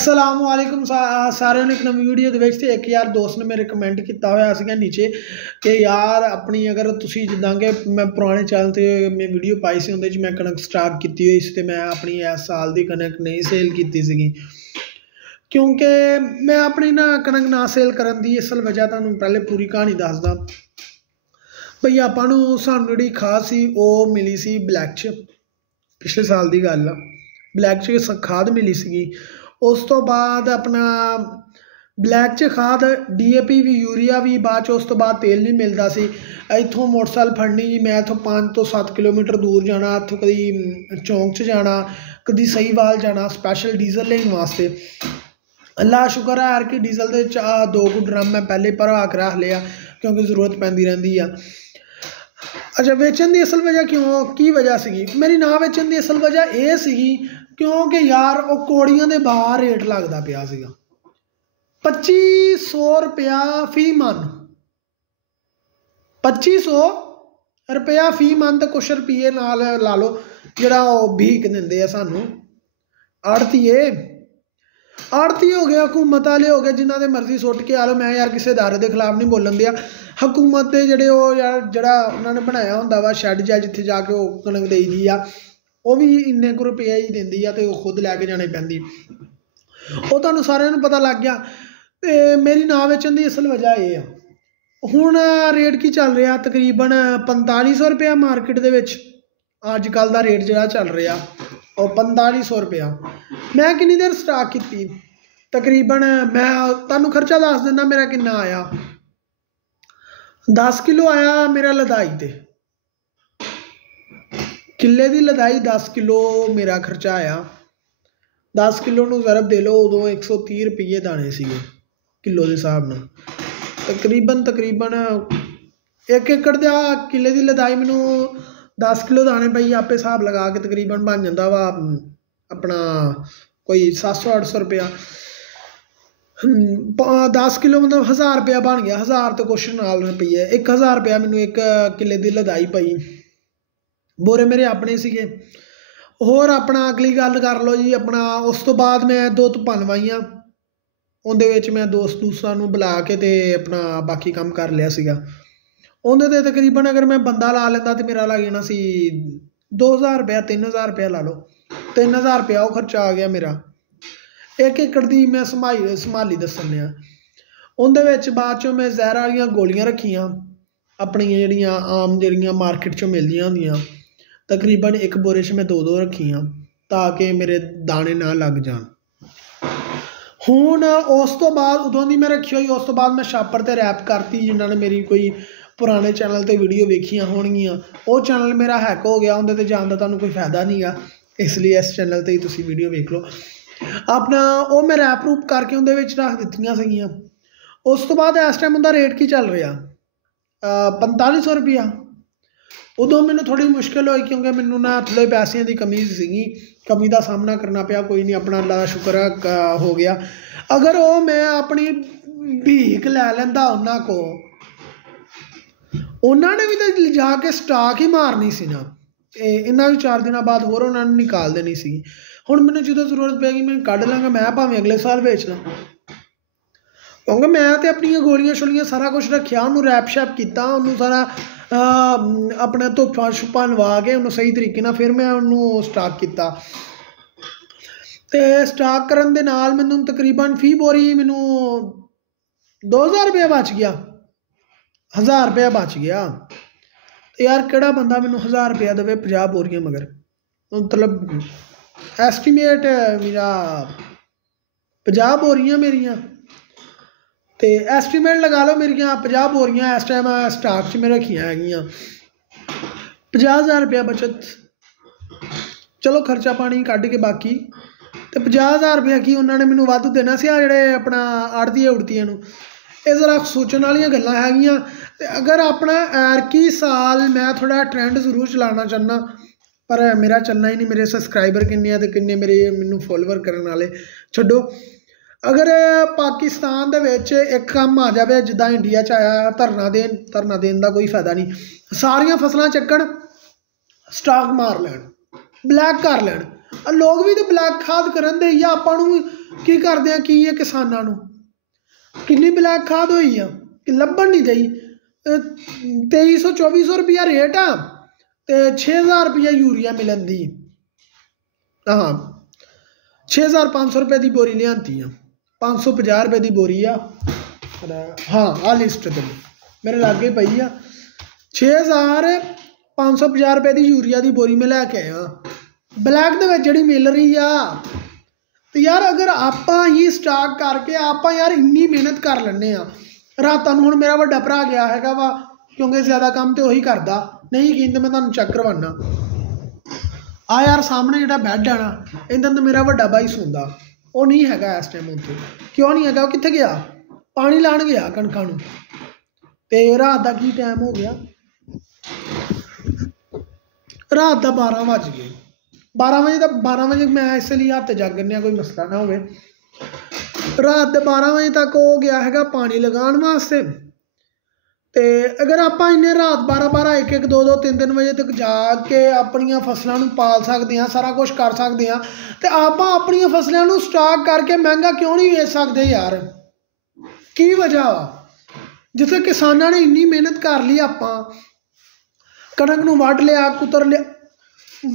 असलामुअलैकुम सारे ने एक नवी वीडियो के एक यार दोस्त ने मेरे कमेंट किया होया सीगा नीचे कि यार अपनी अगर तुसी जिद्दां कि मैं पुराने चैनल ते मैं वीडियो पाई सी उहदे च मैं कणक स्टाक की हुई सी ते मैं अपनी इस साल की कणक नहीं सेल की सीगी क्योंकि मैं अपनी ना कणक ना सेल करन दी असल वजह तुहानूं पहले पूरी कहानी दसदा भई आपां नूं सानूं जिहड़ी खाद सी ओह मिली सी ब्लैक च पिछले साल की गल आ ब्लैक च खाद मिली सी उस तो बाद अपना ब्लैक च खाद DAP भी यूरिया भी बाद उस तो बाद तेल नहीं मिलता सी इत्थों मोटरसाइकिल फड़नी जी मैं इत्थों 5 तो 7 किलोमीटर दूर जाना इत्थों कभी चौंक च जाना कभी सहीवाल जाना स्पैशल डीजल लेने वास्ते अल्लाह शुक्र है यार कि डीजल के 2 ड्रम मैं पहले भरा के रख लिया क्योंकि जरूरत पैंदी रहिंदी आ। अच्छा बेचन की असल वजह क्यों की वजह सी मेरी ना बेचन की असल वजह यह सी क्योंकि यार वो कोड़ियां दे बाहर रेट लगता पिया सीगा 2500 रुपया फी मन 2500 रुपया फी मन तो कुछ रुपये नाल ला लो जरा भीख देंदे सानू आड़तीए हो गए हुकूमत वाले हो गए जिन्होंने मर्जी सुट के आ लो मैं यार किसी इदारे के खिलाफ नहीं बोलन दिया हुकूमत के जोड़े यार जरा उन्होंने बनाया होंगे वा शैड जा जिथे जाके वो कणक दई दी आ वो भी इन्ने को रुपये ही देंदी आ ते खुद लैके जानी पैंदी वो तुहानूं सारिਆਂ ਨੂੰ पता लग गया ते मेरी ना बेचन की असल वजह ये हुण रेट की चल रहा तकरीबन 4500 रुपया मार्केट दे विच अजकल का रेट जिहड़ा चल रहा और 4500 रुपया मैं किन्नी देर स्टाक की तकरीबन मैं तुहानूं खर्चा दस दिना मेरा किन्ना आया 10 किलो आया मेरा लदाई ते किले की लदाई 10 किलो मेरा खर्चा आया 10 किलो नूं ज़रब दे लो उदों 130 रुपये दाने सी किलो के हिसाब न तकरीबन 1 एकड़ का किले की लदाई मैनू 10 किलो दाने पई आपे हिसाब लगा के तकरीबन बन जाता वा अपना कोई 700-800 रुपया 10 किलो मतलब 1000 रुपया बन गया 1000 तो कुछ नाल रुपये 1000 रुपया मैनू 1 किले की लदाई पई बोरे मेरे अपने सीगे होर अपना अगली गल कर लो जी अपना उस तो बाद मैं 2 धुप्पां लवाइयां उहदे मैं दोस्तां नूं बुला के ते अपना बाकी काम कर लिया सीगा उहदे ते तकरीबन अगर मैं बंदा ला लेंदा तो मेरा लग जाना सी 2000 रुपया 3000 रुपया ला लो 3000 रुपया वो खर्चा आ गया मेरा 1 एकड़ की मैं संभाली दसन लिया उहदे बाद चों मैं जहर वाली गोलियां रखियां अपनियां जिहड़ियां आम जिहड़ियां मार्केट चों मिलदियां होंदियां तकरीबन 1 बोरे च मैं 2 रखियां ताकि मेरे दाने ना लग जान हुण उस तो बाद उदों दी मैं रखी हुई उस तो बाद मैं छापर ते रैप करती जिन्होंने मेरी कोई पुराने चैनल ते वीडियो वेखियां होणगियां वो चैनल मेरा हैक हो गया उहदे ते जान दा तुहानूं कोई फायदा नहीं आ इसलिए इस चैनल ते ही तुसीं वीडियो वेख लो अपना वो मैं रैप रूप करके उहदे विच रख दित्तियां सीगियां उस तो बाद इस टाइम उहदा रेट की चल रहा 4500 रुपया उदों मैनूं थोड़ी मुश्किल हुई क्योंकि मैनूं ना थोड़े पैसों की कमी का सामना करना पिया कोई नहीं अपना अल्लाह का शुक्र हो गया अगर वो मैं अपनी भीख लै लैंदा उन्होंने भी तो जाके स्टाक ही मारनी सी ना इन्ना भी 4 दिन बाद होर उन्होंने निकाल देनी सी हुण मैनूं जो जरूरत पैगी मैं कढ़ लाँगा मैं भावें अगले साल बेच ला क्योंकि मैं तो अपन गोलियां शोलियां सारा कुछ रखिया उन्होंने रैप शैप किया उन्होंने सारा अपने धुप्पां छुप्पां लवा के उन्होंने सही तरीके नाल फिर मैं उन्होंने स्टाक किया तो स्टाक करन दे नाल मैनूं तकरीबन फी बोरी मैनूं 2000 रुपया बच गया 1000 रुपया बच गया तो यार केड़ा बंदा मैनूं 1000 रुपया देवे 50 बोरियां मगर मतलब एस्टीमेट मेरा 50 बोरियां मेरियां तो एस्टीमेट लगा लो मेरिया 50 बोरियां इस टाइम स्टाक च मैं रखियां हैगियां 50,000 रुपया बचत चलो खर्चा पानी कढ़ के बाकी तो 50,000 रुपया की उन्होंने मैनूं वाधू देना सी जिहड़े अपना आड़तियां उड़तियां नूं ये जरा सोचण वालियां गल्लां हैगियां ते अगर अपना ऐरकी साल मैं थोड़ा ट्रेंड जरूर चलाना चाहना पर मेरा चलना ही नहीं मेरे सबसक्राइबर किन्ने ते किन्ने मेरे मैनूं फॉलोवर करन वाले छड्डो अगर पाकिस्तान दे विच एक काम आ जाए जिदा इंडिया च आया धरना देन का कोई फायदा नहीं सारियां फसलां चक्कण स्टाक मार लैण ब्लैक कर लैण लोग भी तो ब्लैक खाद करन दे या आपां नूं की करते हैं की है किसानों नूं किन्नी ब्लैक खाद हुई आ कि लभन नहीं दई 2300-2400 रुपया रेट आ ते 6000 रुपया यूरिया मिलन दी हाँ 6500 रुपये की बोरी लियांती आ 550 रुपये की बोरी आ हाँ आ लिस्ट ते मेरे लागे पई आ 6550 रुपये की यूरिया की बोरी में लैके आया ब्लैक दे विच जिहड़ी मिल रही आ तो यार अगर आप ही स्टाक करके आप यार इन्नी मेहनत कर लें रातां नूं हुण मेरा वड्डा भरा गया हैगा वा क्योंकि ज़्यादा काम तो वही करता नहीं यकीन तो मैं तुहानूं चेक करवाना आ यार सामने जिहड़ा बैड है ना इधर तो मेरा वड्डा भाई सोंदा वो नहीं हैगा इस टाइम उत्थे क्यों नहीं हैगा वो कित्थे गया पानी लाण गया कणकां नूं ते रात का की टाइम हो गया रात का 12 बज गए 12 बजे मैं इसलिए हत्थ जागने कोई मसला ना हो रात के 12 बजे तक हो गया है पानी लगाने वास्ते तो अगर आप इन्हें रात 12 1 2 3 बजे तक जाग के अपन फसलों पाल सकते हैं सारा कुछ कर सकते हैं तो आप अपन फसलों स्टॉक करके महंगा क्यों नहीं बेच सकते यार की वजह वा जिथे किसानों ने इन्नी मेहनत कर ली आप कणक नूं वढ लिया कुतर लिया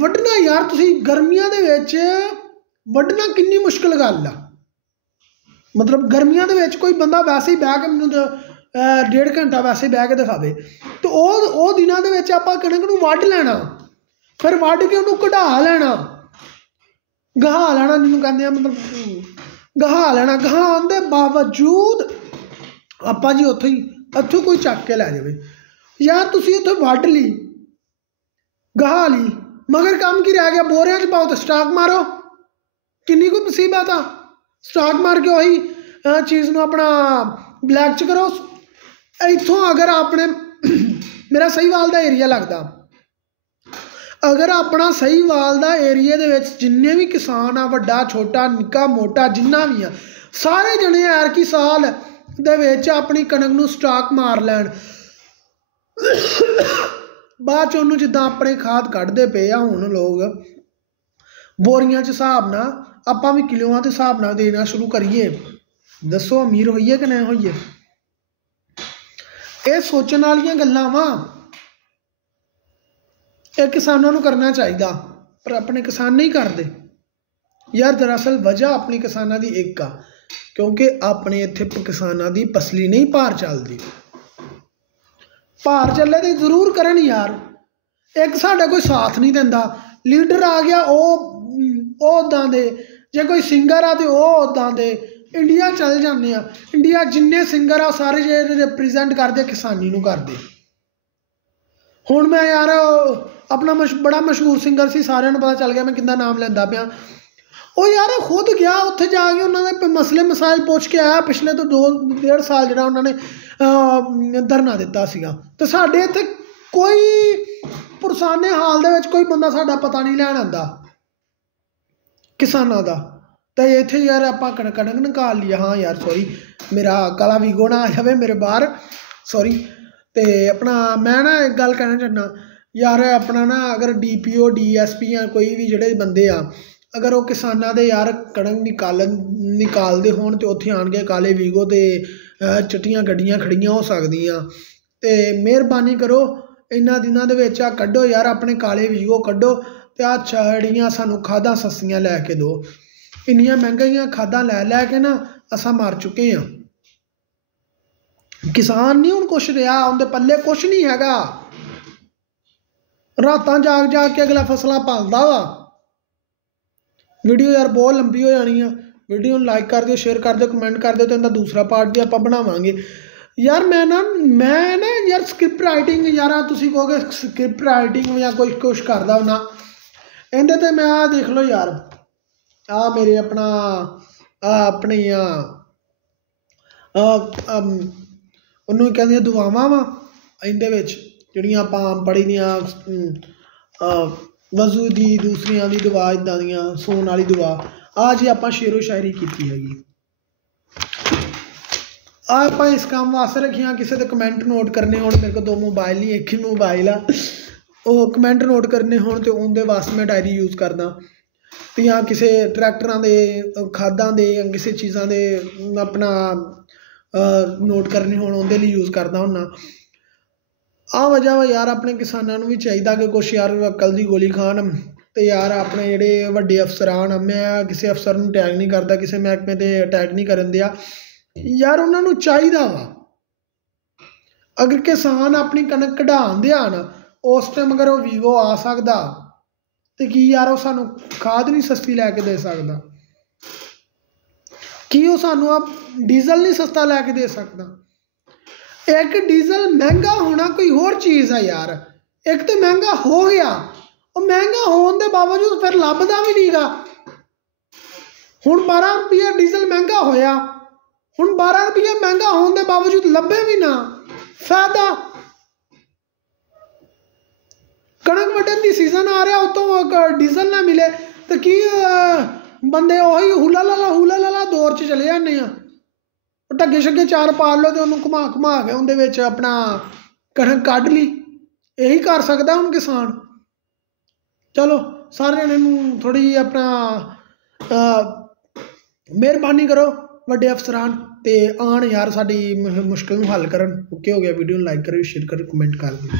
वढना यार तुसीं गर्मियां दे विच वढना कितनी मुश्किल गल आ मतलब गर्मियां दे विच कोई बंदा वैसे ही बह के मैनूं 1.5 घंटा वैसे बह के दिखावे तो वो दिनों के विच आपां कणक नूं वढ लेना फिर वढ के उहनूं कढा लेना गहा लेना जिन्होंने कहते हैं मतलब गहा लेना गहाउण दे बावजूद आप जी उत्थों कोई चक के लै जाए यार तुसीं उत्थे वढ ली गहा ली मगर काम की रह गया बोरियां च पाओ तो स्टाक मारो किन्नी कोई मुसीबत आ स्टाक मार के वही चीज़ नूं अपना ब्लैक च करो इत्थों अगर आपने मेरा सहीवाल का एरिया लगता अगर अपना सहीवाल का एरिए दे विच जिन्ने भी किसान आ वड्डा छोटा निक्का मोटा जिन्ना भी आ सारे जने ऐरकी साल दे विच अपनी कणक नूं स्टाक मार लैण बाद च उन्होंने जिद्दां अपने खाद कढ़दे पे आ हुण लोग बोरियां च हिसाब नाल आपां भी किलोआं दे हिसाब नाल देना शुरू करिए दसो अमीर होइए कि नहीं होइए ये सोचण वालियां गल्लां वा ये किसानों नूं करना चाहिए पर अपने किसान नहीं करते यार दरअसल वजह अपनी किसानों की एक आ क्योंकि अपने इत्थे किसानों की पसली नहीं पार चलती भार चले तो जरूर करन यार एक साडा कोई साथ नहीं देंदा लीडर आ गया वो उदां दे जे कोई सिंगर आ तो वो उदां दे इंडिया चल जाने इंडिया जिन्ने सिंगर आ सारे जे रिप्रजेंट करते किसानी नूं करते हुण मैं यार अपना बड़ा मशहूर सिंगर सी सारिਆਂ ਨੂੰ पता चल गया मैं किंदा नाम लैंदा पिया वो यार खुद गया उत्थे जाके उन्होंने मसले मसाइल पुछ के आया पिछले तो 2-1.5 साल जो उन्होंने धरना दिता सीगा तो साडे इत्थे कोई पुरसाने हाल दे विच कोई बंदा साडा पता नहीं लैण आंदा किसानां दा तो इत्थे यार आपां कणक निकाल लिया हाँ यार सॉरी मेरा काला वीगो ना आ जाए मेरे बाहर सॉरी तो अपना मैं ना एक गल कहना चाहना यार अपना ना अगर DPO DSP या कोई भी जिहड़े बंदे आ अगर वो किसानों के यार कणक निकालते होण तो उत्थे आण के काले वीगो ते चिट्टियां गड्डियां खड़ियां हो सकदियां ते मेहरबानी करो इन्हां दिनां दे विच कड्डो यार अपने काले वीगो कड्डो ते आ छड़ियां सानूं खादां सस्तियां लैके दो इन्नियां महंगियां खादां लै के ना असां मर चुके हैं किसान नहीं हुण कुछ रहा उनके पल्ले कुछ नहीं हैगा रातां जाग जाग के अगला फसलां पालदा वा वीडियो यार बहुत लंबी हो जानी है वीडियो लाइक कर दिओ शेयर कर दिओ कमेंट कर दिओ तो इनका दूसरा पार्ट भी आप बनावांगे यार मैं ना यार स्क्रिप्ट राइटिंग यार तुसीं कहोगे स्क्रिप्ट राइटिंग या कोई कुछ करदा ना इहदे ते मैं आ देख लो यार आ मेरे अपना अपनी ਉਹਨੂੰ ਕਹਿੰਦੀਆਂ ਦੁਆਵਾਂ ਵਾ ਇਹਦੇ ਵਿੱਚ ਜਿਹੜੀਆਂ ਆਪਾਂ ਪੜ੍ਹੀ ਦੀਆਂ ਵਜ਼ੂ ਦੀ ਦੂਸਰੀਆਂ ਦੀ ਦੁਆ ਇੱਦਾਂ ਦੀਆਂ ਸੌਣ ਵਾਲੀ ਦੁਆ ਆ ਜੀ ਆਪਾਂ ਸ਼ੇਰੋ ਸ਼ਾਇਰੀ ਕੀਤੀ ਹੈਗੀ ਆਪਾਂ ਇਸ ਕੰਮ ਵਾਸਤੇ ਰੱਖੀਆਂ ਕਿਸੇ ਦੇ ਕਮੈਂਟ ਨੋਟ ਕਰਨੇ ਹੋਣ ਮੇਰੇ ਕੋਲ 2 ਮੋਬਾਈਲ ਨਹੀਂ ਇੱਕ ਹੀ ਮੋਬਾਈਲ ਆ ਉਹ ਕਮੈਂਟ ਨੋਟ ਕਰਨੇ ਹੋਣ ਤੇ ਉਹਦੇ ਵਾਸਤੇ ਮੈਂ ਡਾਇਰੀ ਯੂਜ਼ ਕਰਦਾ ਤੇ ਜਾਂ ਕਿਸੇ ਟਰੈਕਟਰਾਂ ਦੇ ਖਾਦਾਂ ਦੇ ਜਾਂ ਕਿਸੇ ਚੀਜ਼ਾਂ ਦੇ ਆਪਣਾ ਨੋਟ ਕਰਨੇ ਹੋਣ ਉਹਦੇ ਲਈ ਯੂਜ਼ ਕਰਦਾ ਹੁੰਦਾ। ਆਹ ਵਜ੍ਹਾ ਵਾ ਯਾਰ ਆਪਣੇ ਕਿਸਾਨਾਂ ਨੂੰ ਵੀ ਚਾਹੀਦਾ ਕਿ ਕੁਛ ਯਾਰ ਅਕਲ ਦੀ ਗੋਲੀ ਖਾਣ ਅਤੇ ਯਾਰ ਆਪਣੇ ਜਿਹੜੇ ਵੱਡੇ ਅਫਸਰਾਨ, ਮੈਂ ਕਿਸੇ ਅਫਸਰ ਨੂੰ ਅਟੈਕ ਨਹੀਂ ਕਰਦਾ, ਕਿਸੇ ਮਹਿਕਮੇ 'ਤੇ ਅਟੈਕ ਨਹੀਂ ਕਰਨ ਦਿਆ ਯਾਰ, ਉਹਨਾਂ ਨੂੰ ਚਾਹੀਦਾ ਵਾ ਅਗਰ ਕਿਸਾਨ ਆਪਣੀ ਕਣਕ ਕਢਾਉਣ ਦਿਆ ਨਾ ਉਸ ਟਾਈਮ ਅਗਰ ਉਹ ਵੀਗੋ ਆ ਸਕਦਾ ਤੇ ਕੀ ਯਾਰ ਉਹ ਸਾਨੂੰ ਖਾਦ ਨਹੀਂ ਸਸਤੀ ਲੈ ਕੇ ਦੇ ਸਕਦਾ? ਕੀ ਉਹ ਸਾਨੂੰ ਆ ਡੀਜ਼ਲ ਨਹੀਂ ਸਸਤਾ ਲੈ ਕੇ ਦੇ ਸਕਦਾ? ਇੱਕ ਡੀਜ਼ਲ ਮਹਿੰਗਾ ਹੋਣਾ ਕੋਈ ਹੋਰ ਚੀਜ਼ ਆ ਯਾਰ, ਇੱਕ ਤਾਂ ਮਹਿੰਗਾ ਹੋ ਗਿਆ, ਉਹ ਮਹਿੰਗਾ ਹੋਣ ਦੇ ਬਾਵਜੂਦ ਫਿਰ ਲੱਭਦਾ ਵੀ ਨਹੀਂਗਾ। ਹੁਣ 12 ਰੁਪਈਆ ਡੀਜ਼ਲ ਮਹਿੰਗਾ ਹੋਇਆ, ਹੁਣ 12 ਰੁਪਈਆ ਮਹਿੰਗਾ ਹੋਣ ਦੇ ਬਾਵਜੂਦ ਲੱਭੇ ਵੀ ਨਾ, ਫਾਇਦਾ? ਕਣਕ ਵੱਢਣ ਦੀ ਸੀਜ਼ਨ ਆ ਰਿਹਾ, ਉਤੋਂ ਡੀਜ਼ਲ ਨਾ ਮਿਲੇ ਤੇ ਕੀ ਬੰਦੇ ਉਹੀ ਹੁਲਾ ਲਾਲਾ ਦੌਰ 'ਚ ਚਲੇ ਜਾਂਦੇ ਆ। ਢੱਗੇ ਛੱਗੇ ਚਾਰ ਪਾਲ ਲਓ ਤੇ ਉਹਨੂੰ ਘੁਮਾ ਕੇ ਉਹਦੇ ਵਿੱਚ ਆਪਣਾ ਕਣਕ ਕੱਢ ਲਈ, ਇਹੀ ਕਰ ਸਕਦਾ ਹੁਣ ਕਿਸਾਨ। ਚਲੋ ਸਾਰਿਆਂ ਨੂੰ ਥੋੜ੍ਹੀ ਜਿਹੀ ਆਪਣਾ ਮਿਹਰਬਾਨੀ ਕਰੋ ਵੱਡੇ ਅਫਸਰਾਨ, ਤੇ ਆਉਣ ਯਾਰ ਸਾਡੀ ਮੁਸ਼ਕਿਲ ਨੂੰ ਹੱਲ ਕਰਨ। ਓਕੇ ਹੋ ਗਿਆ, ਵੀਡੀਓ ਨੂੰ ਲਾਈਕ ਕਰਿਓ, ਸ਼ੇਅਰ ਕਰਿਓ, ਕਮੈਂਟ ਕਰ ਦਿਓ।